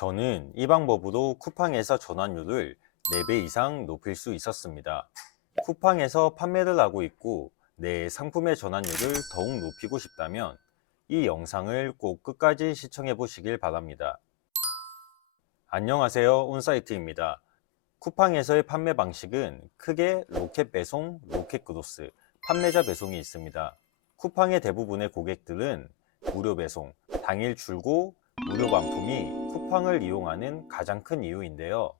저는 이 방법으로 쿠팡에서 전환율을 4배 이상 높일 수 있었습니다. 쿠팡에서 판매를 하고 있고 내 상품의 전환율을 더욱 높이고 싶다면 이 영상을 꼭 끝까지 시청해 보시길 바랍니다. 안녕하세요. 온사이트입니다. 쿠팡에서의 판매 방식은 크게 로켓 배송, 로켓 그로스, 판매자 배송이 있습니다. 쿠팡의 대부분의 고객들은 무료 배송, 당일 출고, 무료 반품이 쿠팡을 이용하는 가장 큰 이유인데요.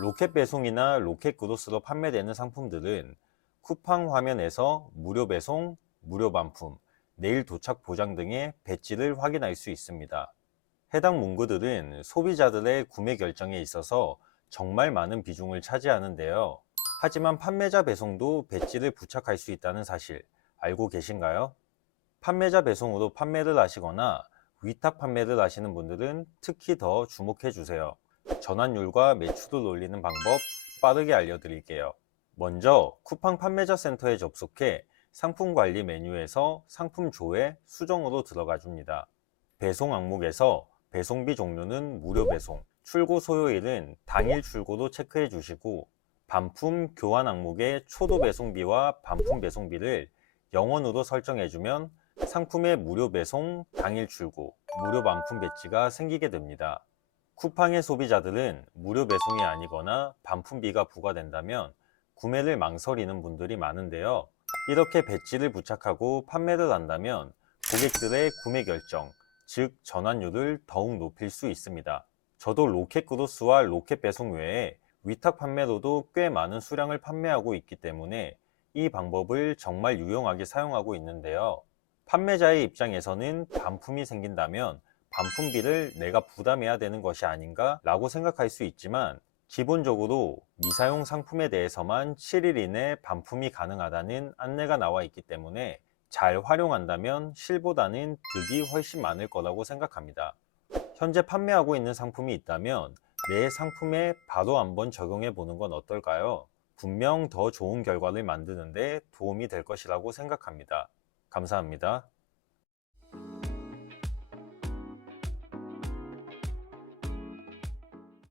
로켓 배송이나 로켓 그로스로 판매되는 상품들은 쿠팡 화면에서 무료 배송, 무료 반품, 내일 도착 보장 등의 배지를 확인할 수 있습니다. 해당 문구들은 소비자들의 구매 결정에 있어서 정말 많은 비중을 차지하는데요. 하지만 판매자 배송도 배지를 부착할 수 있다는 사실 알고 계신가요? 판매자 배송으로 판매를 하시거나 위탁 판매를 하시는 분들은 특히 더 주목해 주세요. 전환율과 매출을 올리는 방법 빠르게 알려드릴게요. 먼저 쿠팡 판매자 센터에 접속해 상품 관리 메뉴에서 상품 조회 수정으로 들어가 줍니다. 배송 항목에서 배송비 종류는 무료 배송, 출고 소요일은 당일 출고도 체크해 주시고 반품 교환 항목의 초도 배송비와 반품 배송비를 0원으로 설정해 주면 상품의 무료 배송, 당일 출고, 무료 반품 배지가 생기게 됩니다. 쿠팡의 소비자들은 무료 배송이 아니거나 반품비가 부과된다면 구매를 망설이는 분들이 많은데요. 이렇게 배지를 부착하고 판매를 한다면 고객들의 구매 결정, 즉 전환율을 더욱 높일 수 있습니다. 저도 로켓 그로스와 로켓 배송 외에 위탁 판매로도 꽤 많은 수량을 판매하고 있기 때문에 이 방법을 정말 유용하게 사용하고 있는데요. 판매자의 입장에서는 반품이 생긴다면 반품비를 내가 부담해야 되는 것이 아닌가 라고 생각할 수 있지만 기본적으로 미사용 상품에 대해서만 7일 이내 반품이 가능하다는 안내가 나와 있기 때문에 잘 활용한다면 실보다는 득이 훨씬 많을 거라고 생각합니다. 현재 판매하고 있는 상품이 있다면 내 상품에 바로 한번 적용해 보는 건 어떨까요? 분명 더 좋은 결과를 만드는데 도움이 될 것이라고 생각합니다. 감사합니다.